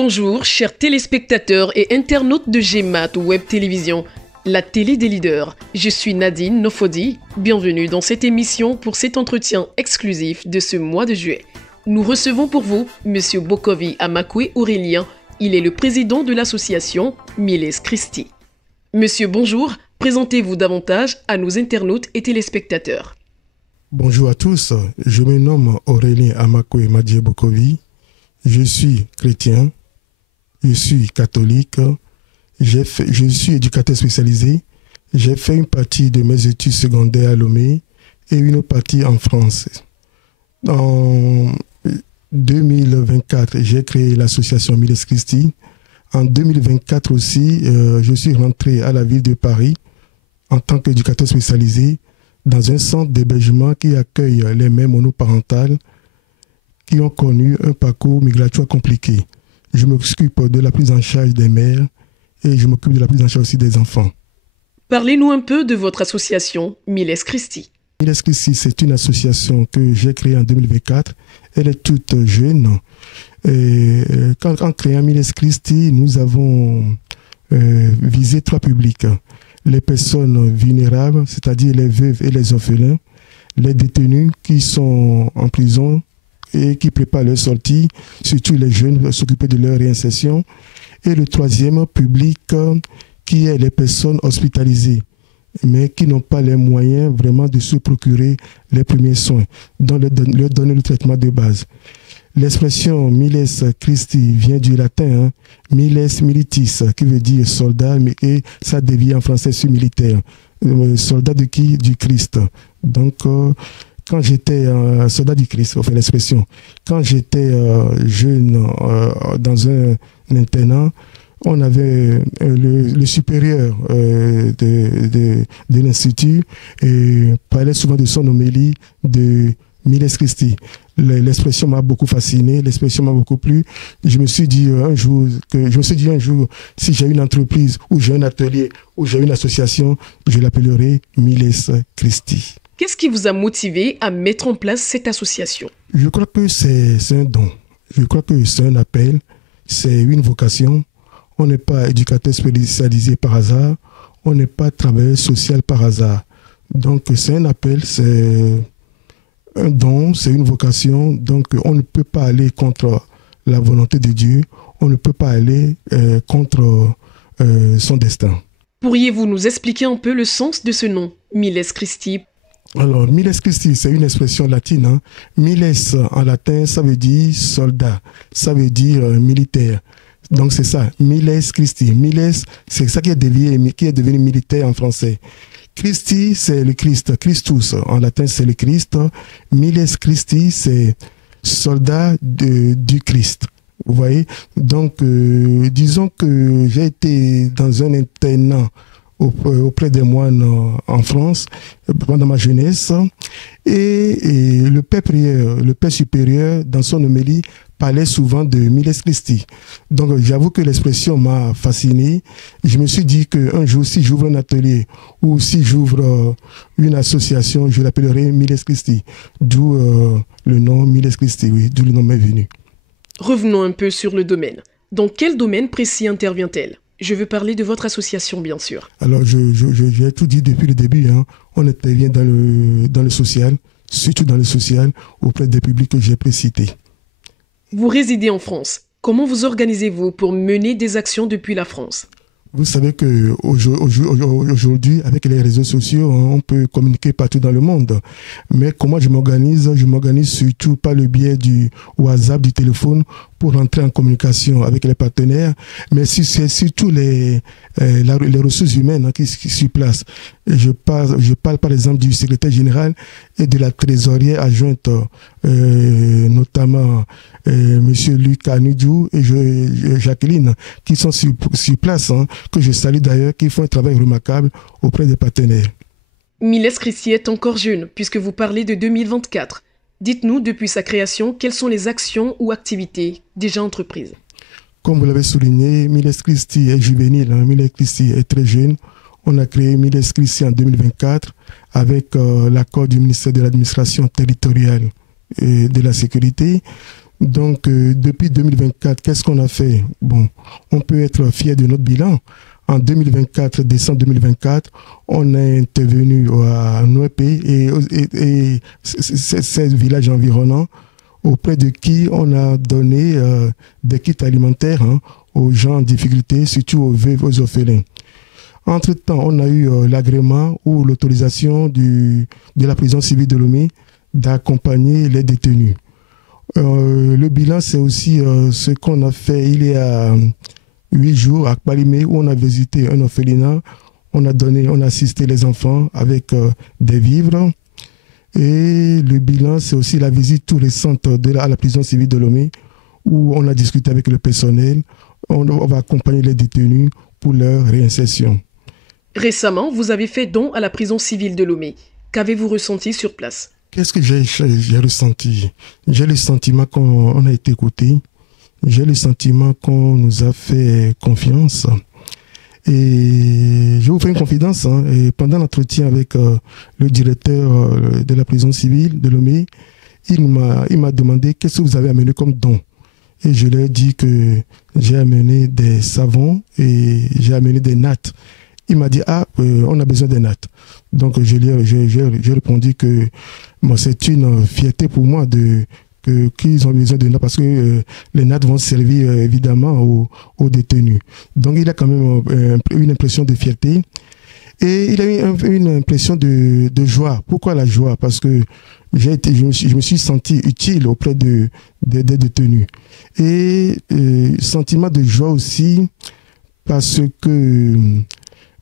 Bonjour, chers téléspectateurs et internautes de GMAT Web Télévision, la télé des leaders. Je suis Nadine Nofodi. Bienvenue dans cette émission pour cet entretien exclusif de ce mois de juillet. Nous recevons pour vous Monsieur Bokovi Amakwe Aurélien. Il est le président de l'association Miles Christi. Monsieur, bonjour. Présentez-vous davantage à nos internautes et téléspectateurs. Bonjour à tous. Je me nomme Aurélien Amakwe Madje Bokovi. Je suis chrétien. Je suis catholique, je suis éducateur spécialisé, j'ai fait une partie de mes études secondaires à Lomé et une partie en France. En 2024, j'ai créé l'association Miles Christi. En 2024 aussi, je suis rentré à la ville de Paris en tant qu'éducateur spécialisé dans un centre d'hébergement qui accueille les mères monoparentales qui ont connu un parcours migratoire compliqué. Je m'occupe de la prise en charge des mères et je m'occupe de la prise en charge aussi des enfants. Parlez-nous un peu de votre association Miles Christi. Miles Christi, c'est une association que j'ai créée en 2024. Elle est toute jeune. Et en créant Miles Christi, nous avons visé trois publics. Les personnes vulnérables, c'est-à-dire les veuves et les orphelins, les détenus qui sont en prison et qui préparent leur sortie, surtout les jeunes, s'occuper de leur réinsertion. Et le troisième public qui est les personnes hospitalisées, mais qui n'ont pas les moyens vraiment de se procurer les premiers soins, donc leur donner le traitement de base. L'expression Miles Christi vient du latin, Miles Militis, qui veut dire soldat, et ça devient en français sur militaire. Soldat de qui? Du Christ. Donc, quand j'étais soldat du Christ, enfin l'expression, quand j'étais jeune dans un internat, on avait le supérieur de l'institut et parlait souvent de son homélie de Miles Christi. L'expression m'a beaucoup fasciné, l'expression m'a beaucoup plu. Je me suis dit un jour, si j'ai une entreprise ou j'ai un atelier ou j'ai une association, je l'appellerai Miles Christi. Qu'est-ce qui vous a motivé à mettre en place cette association? Je crois que c'est un don. Je crois que c'est un appel. C'est une vocation. On n'est pas éducateur spécialisé par hasard. On n'est pas travailleur social par hasard. Donc c'est un appel, c'est un don, c'est une vocation. Donc on ne peut pas aller contre la volonté de Dieu. On ne peut pas aller contre son destin. Pourriez-vous nous expliquer un peu le sens de ce nom, Miles Christi? Alors, Miles Christi, c'est une expression latine. Miles, en latin, ça veut dire soldat, ça veut dire militaire. Donc, c'est ça, Miles Christi. Miles, c'est ça qui est devenu militaire en français. Christi, c'est le Christ. Christus, en latin, c'est le Christ. Miles Christi, c'est soldat du Christ. Vous voyez? Donc, disons que j'ai été dans un internat auprès des moines en France pendant ma jeunesse et le père prieur, le père supérieur dans son homélie parlait souvent de Miles Christi. Donc j'avoue que l'expression m'a fasciné. Je me suis dit qu'un jour, si j'ouvre un atelier ou si j'ouvre une association, je l'appellerai Miles Christi. D'où le nom Miles Christi, oui, d'où le nom m'est venu. Revenons un peu sur le domaine. Dans quel domaine précis intervient-elle? Je veux parler de votre association, bien sûr. Alors, j'ai tout dit depuis le début. On intervient dans le social, surtout dans le social, auprès des publics que j'ai précités. Vous résidez en France. Comment vous organisez-vous pour mener des actions depuis la France? Vous savez qu'aujourd'hui, avec les réseaux sociaux, on peut communiquer partout dans le monde. Mais comment je m'organise? Je m'organise surtout par le biais du WhatsApp, du téléphone, pour entrer en communication avec les partenaires. Mais c'est surtout les ressources humaines qui sur place. Je parle par exemple du secrétaire général et de la trésorière adjointe, notamment M. Luc Anudjou et Jacqueline, qui sont sur place, que je salue d'ailleurs, qui font un travail remarquable auprès des partenaires. Miles Christi est encore jeune, puisque vous parlez de 2024. Dites-nous, depuis sa création, quelles sont les actions ou activités déjà entreprises? Comme vous l'avez souligné, Miles Christi est juvénile, Miles Christi est très jeune. On a créé Miles Christi en 2024 avec l'accord du ministère de l'administration territoriale et de la sécurité. Donc, depuis 2024, qu'est-ce qu'on a fait? Bon, on peut être fier de notre bilan. En 2024, décembre 2024, on est intervenu à Nouépé et 16 villages environnants auprès de qui on a donné des kits alimentaires aux gens en difficulté, surtout aux veuves, aux orphelins. Entre-temps, on a eu l'agrément ou l'autorisation de la prison civile de Lomé d'accompagner les détenus. Le bilan, c'est aussi ce qu'on a fait il y a 8 jours à Palimé, où on a visité un orphelinat. On a assisté les enfants avec des vivres. Et le bilan, c'est aussi la visite tout récente à la prison civile de Lomé, où on a discuté avec le personnel. On va accompagner les détenus pour leur réinsertion. Récemment, vous avez fait don à la prison civile de Lomé. Qu'avez-vous ressenti sur place? Qu'est-ce que j'ai ressenti? J'ai le sentiment qu'on a été écouté. J'ai le sentiment qu'on nous a fait confiance. Et je vous fais une confidence. Et pendant l'entretien avec le directeur de la prison civile de Lomé, il m'a demandé qu'est-ce que vous avez amené comme don. Et je lui ai dit que j'ai amené des savons et j'ai amené des nattes. Il m'a dit, on a besoin des nattes. Donc, j'ai répondu que c'est une fierté pour moi qu'ils ont besoin de nattes parce que les nattes vont servir évidemment aux détenus. Donc, il a quand même une impression de fierté. Et il a eu une impression de joie. Pourquoi la joie? Parce que je me suis senti utile auprès des détenus. Et sentiment de joie aussi parce que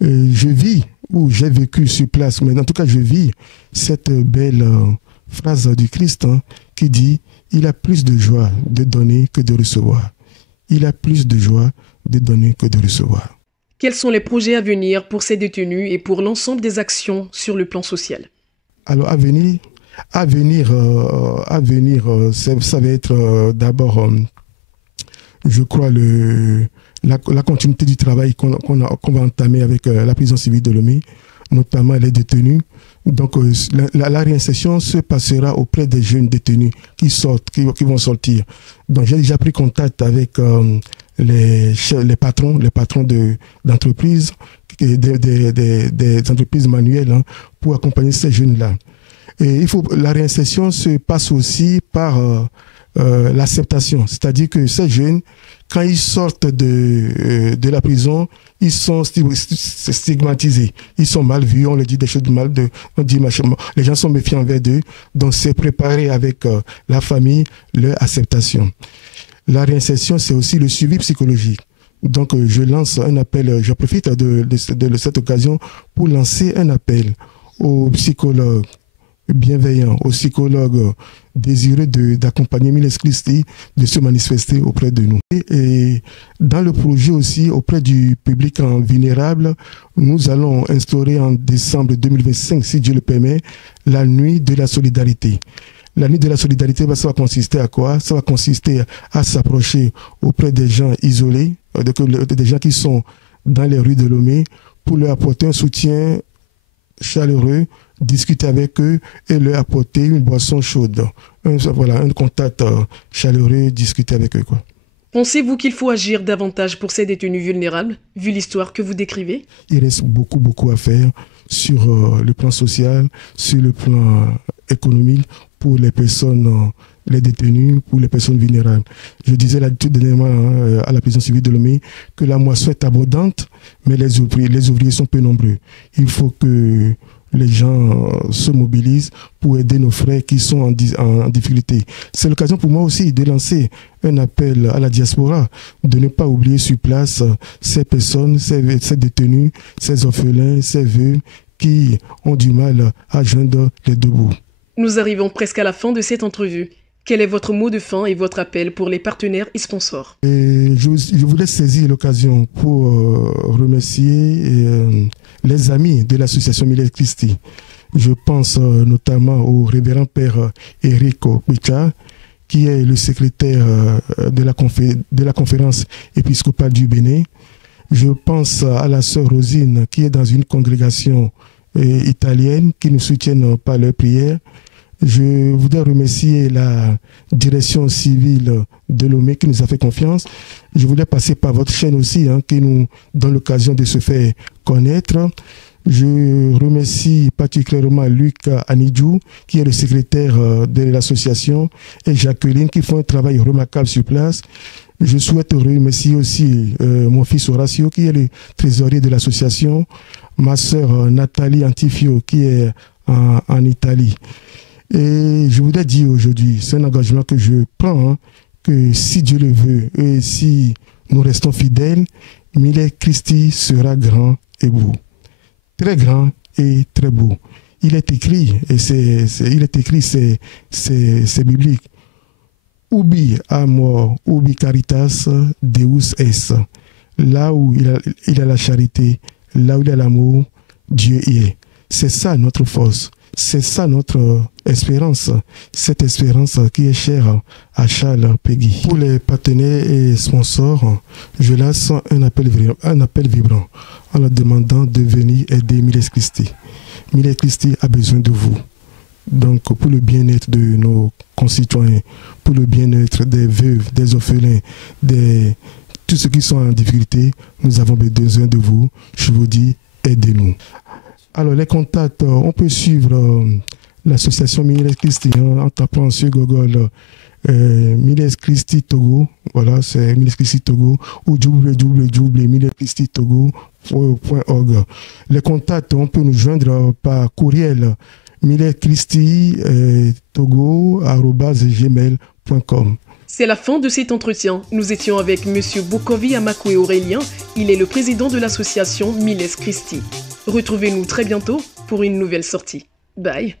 je vis, ou j'ai vécu sur place, mais en tout cas je vis cette belle phrase du Christ qui dit « Il a plus de joie de donner que de recevoir. Il a plus de joie de donner que de recevoir. » Quels sont les projets à venir pour ces détenus et pour l'ensemble des actions sur le plan social? Alors à venir, ça va être d'abord, je crois, la continuité du travail qu'on va entamer avec la prison civile de Lomé, notamment les détenus. Donc la réinsertion se passera auprès des jeunes détenus qui vont sortir. Donc j'ai déjà pris contact avec les patrons d'entreprises, des entreprises manuelles pour accompagner ces jeunes-là. Et la réinsertion se passe aussi par l'acceptation, c'est-à-dire que ces jeunes, quand ils sortent de la prison, ils sont stigmatisés, ils sont mal vus, on leur dit des choses mal, on dit les gens sont méfiants envers eux, donc c'est préparer avec la famille leur acceptation. La réinsertion, c'est aussi le suivi psychologique. Donc je lance un appel, je profite de cette occasion pour lancer un appel aux psychologues bienveillants, aux psychologues désireux d'accompagner Miles Christi, de se manifester auprès de nous. Et dans le projet aussi, auprès du public vulnérable, nous allons instaurer en décembre 2025, si Dieu le permet, la nuit de la solidarité. La nuit de la solidarité, ça va consister à quoi? Ça va consister à s'approcher auprès des gens isolés, des gens qui sont dans les rues de Lomé, pour leur apporter un soutien chaleureux, discuter avec eux et leur apporter une boisson chaude. Un contact chaleureux, discuter avec eux, quoi. Pensez-vous qu'il faut agir davantage pour ces détenus vulnérables, vu l'histoire que vous décrivez? Il reste beaucoup à faire sur le plan social, sur le plan économique, pour les personnes, les détenus, pour les personnes vulnérables. Je disais là tout dernièrement à la prison civile de Lomé que la moisson est abondante, mais les ouvriers sont peu nombreux. Il faut que les gens se mobilisent pour aider nos frères qui sont en difficulté. C'est l'occasion pour moi aussi de lancer un appel à la diaspora, de ne pas oublier sur place ces personnes, ces détenus, ces orphelins, ces veuves qui ont du mal à joindre les deux bouts. Nous arrivons presque à la fin de cette entrevue. Quel est votre mot de fin et votre appel pour les partenaires et sponsors? Je voulais saisir l'occasion pour remercier les amis de l'association Miles Christi. Je pense notamment au révérend père Erico Picha, qui est le secrétaire de la conférence épiscopale du Bénin. Je pense à la sœur Rosine, qui est dans une congrégation italienne, qui nous soutiennent par leurs prières. Je voudrais remercier la direction civile de Lomé qui nous a fait confiance. Je voulais passer par votre chaîne aussi, qui nous donne l'occasion de se faire connaître. Je remercie particulièrement Luc Anidjou, qui est le secrétaire de l'association, et Jacqueline, qui font un travail remarquable sur place. Je souhaite remercier aussi mon fils Horacio, qui est le trésorier de l'association, ma sœur Nathalie Antifio, qui est en Italie. Et je voudrais dire aujourd'hui, c'est un engagement que je prends, que si Dieu le veut et si nous restons fidèles, Milet Christi sera grand et beau. Très grand et très beau. Il est écrit, et c'est biblique. Ubi amor, ubi caritas, Deus est. Là où il a la charité, là où il a l'amour, Dieu y est. C'est ça notre force. C'est ça notre espérance, cette espérance qui est chère à Charles Péguy. Pour les partenaires et sponsors, je lance un appel vibrant en leur demandant de venir aider Milet Christi. Milet Christi a besoin de vous. Donc pour le bien-être de nos concitoyens, pour le bien-être des veuves, des orphelins, tous ceux qui sont en difficulté, nous avons besoin de vous. Je vous dis, aidez-nous. Alors, les contacts, on peut suivre l'association Milet Christi en tapant sur Google Milet Christi Togo. Voilà, c'est Milet Christi Togo ou www.miletchristitogo.org. Les contacts, on peut nous joindre par courriel miletchristi-togo@gmail.com. C'est la fin de cet entretien. Nous étions avec M. Bokovi Amakwe Aurélien. Il est le président de l'association Milet Christi. Retrouvez-nous très bientôt pour une nouvelle sortie. Bye.